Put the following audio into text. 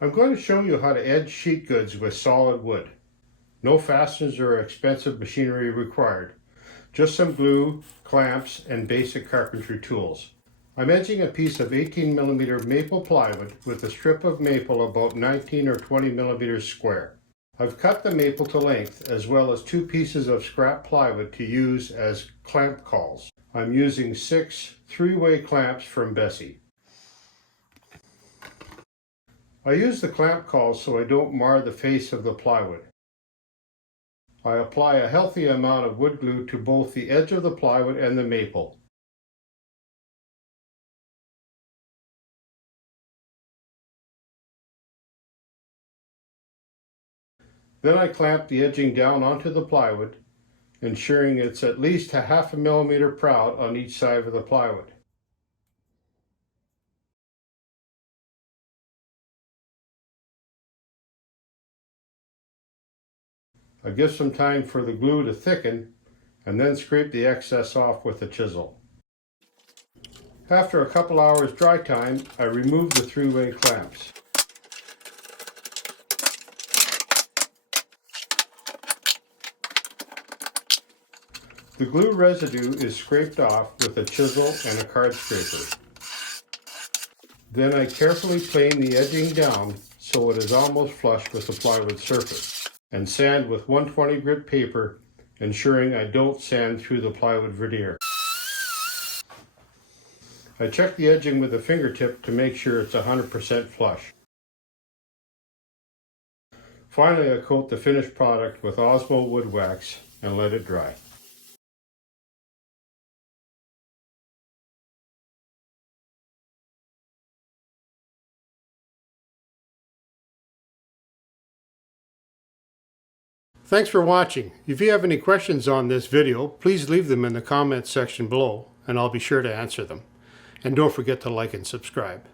I'm going to show you how to edge sheet goods with solid wood. No fasteners or expensive machinery required. Just some glue, clamps, and basic carpentry tools. I'm edging a piece of 18mm maple plywood with a strip of maple about 19 or 20 millimeters square. I've cut the maple to length as well as 2 pieces of scrap plywood to use as clamp cauls. I'm using 6 3-way clamps from Bessey. I use the clamp cauls so I don't mar the face of the plywood. I apply a healthy amount of wood glue to both the edge of the plywood and the maple. Then I clamp the edging down onto the plywood, ensuring it's at least a ½ millimeter proud on each side of the plywood. I give some time for the glue to thicken and then scrape the excess off with a chisel. After a couple hours dry time, I remove the 3-way clamps. The glue residue is scraped off with a chisel and a card scraper. Then I carefully plane the edging down so it is almost flush with the plywood surface, and sand with 120 grit paper, ensuring I don't sand through the plywood veneer. I check the edging with a fingertip to make sure it's 100% flush. Finally, I coat the finished product with Osmo wood wax and let it dry. Thanks for watching. If you have any questions on this video, please leave them in the comments section below, and I'll be sure to answer them. And don't forget to like and subscribe.